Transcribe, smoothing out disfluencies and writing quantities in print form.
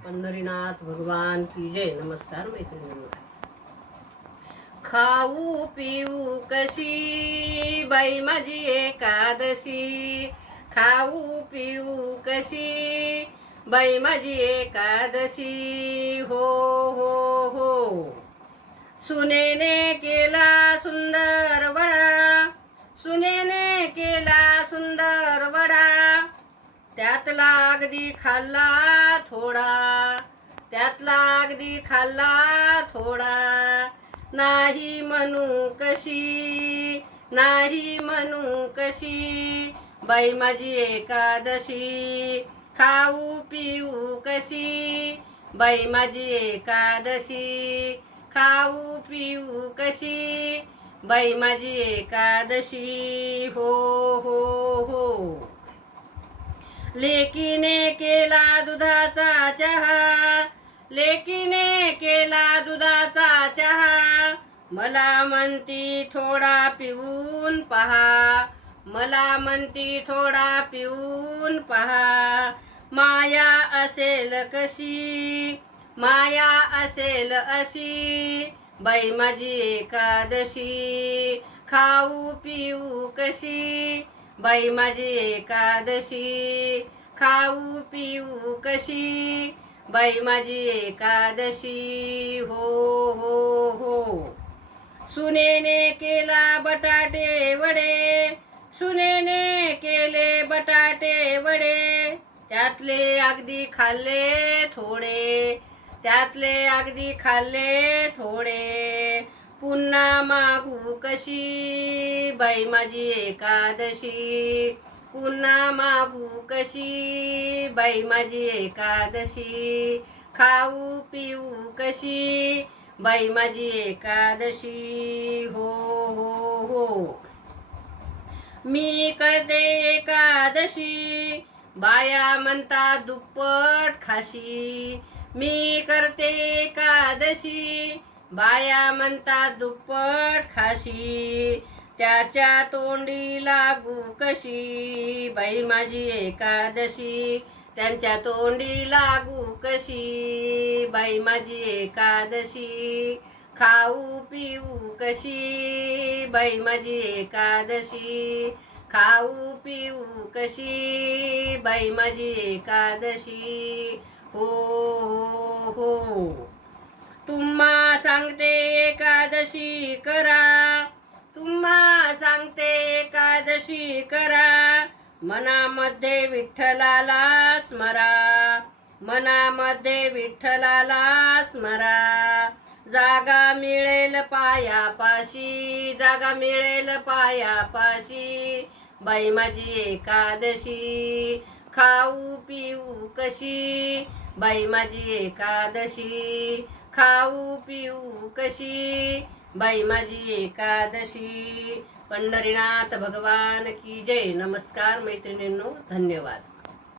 पंढरीनाथ भगवान की जय. नमस्कार मैत्रिणींनो. खाऊ पिऊ कशी बाई माझी एकादशी, खाऊ पिऊ कशी बाई माझी एकादशी. हो हो हो. सुनेने केला सुंदर वडा, सुनेने केला सुंदर वडा, त्यातला अगदी खाल्ला थोडा, त्यातला अगदी खाल्ला थोडा. नाही म्हणू कशी, नाही म्हणू कशी बाई माझी एकादशी, खाऊ पिऊ कशी बाई माझी एकादशी, खाऊ पिऊ कशी बाई माझी एकादशी. हो हो हो. लेकीने केला दुधाचा चहा, लेकीने केला दुधाचा चहा, मला म्हणती थोडा पिऊन पहा, मला म्हणती थोडा पिऊन पहा. माया असेल कशी, माया असेल अशी बाई माझी एकादशी, खाऊ पिऊ कशी बाई माझी एकादशी, खाऊ पिऊ कशी बाई माझी एकादशी. हो हो हो. सुनेने केला बटाटे वडे, सुनेने केले बटाटे वडे, त्यातले अगदी खाल्ले थोडे, त्यातले अगदी खाल्ले थोडे. पुन्हा मागू कशी बाई माझी एकादशी, पुन्हा मागू कशी बाई माझी एकादशी, खाऊ पिऊ कशी बाई माझी एकादशी. हो हो हो. मी करते एकादशी, बाया म्हणतात दुप्पट खाशी, मी करते एकादशी, बाया म्हणतात दुप्पट खाशी, त्याच्या तोंडी लागू कशी बाई माझी एकादशी, त्यांच्या तोंडी लागू कशी बाई माझी एकादशी, खाऊ पिऊ कशी बाई माझी एकादशी, खाऊ पिऊ कशी बाई माझी एकादशी. हो हो हो. तुम्हा सांगते एकादशी करा, तुम्हा सांगते एकादशी करा, मनामध्ये विठ्ठलाला स्मरा, मनामध्ये विठ्ठलाला स्मरा. जागा मिळेल पायापाशी, जागा मिळेल पायापाशी बाई माझी एकादशी, खाऊ पिऊ कशी बाई माझी एकादशी, खाऊ पिऊ कशी बाई माझी एकादशी. पंढरीनाथ भगवान की जय. नमस्कार मैत्रिणींनो. धन्यवाद.